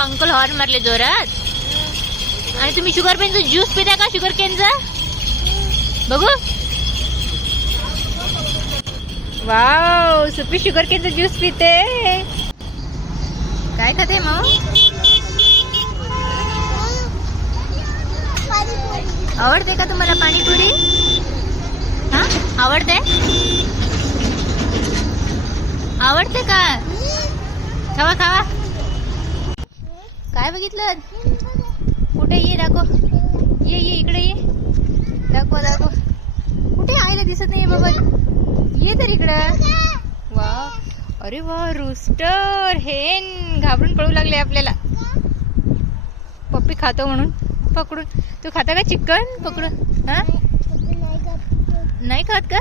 Uncle horn मारले जोरात. आणि तुम्ही शुगर केनचा ज्यूस पिता का? शुगर केनचा बघू. वाव, सुपी शुगर केनचा ज्यूस पिते. काय खाते मग? आवडते का तुम्हाला पाणीपुरी? हा, आवडते? आवडते का? खावा खावा. काय बघितलं? कुठे? ये दाखव. ये ये इकडे ये. दाखव दाखव. कुठे आईला दिसत नाही बाबा. ये तर इकडं. वा, अरे वा, रूस्टर हेन घाबरून पळू लागले आपल्याला. पप्पी खातो म्हणून पकडून. तू खाता का चिकन पकडून? हा, नाही खात का?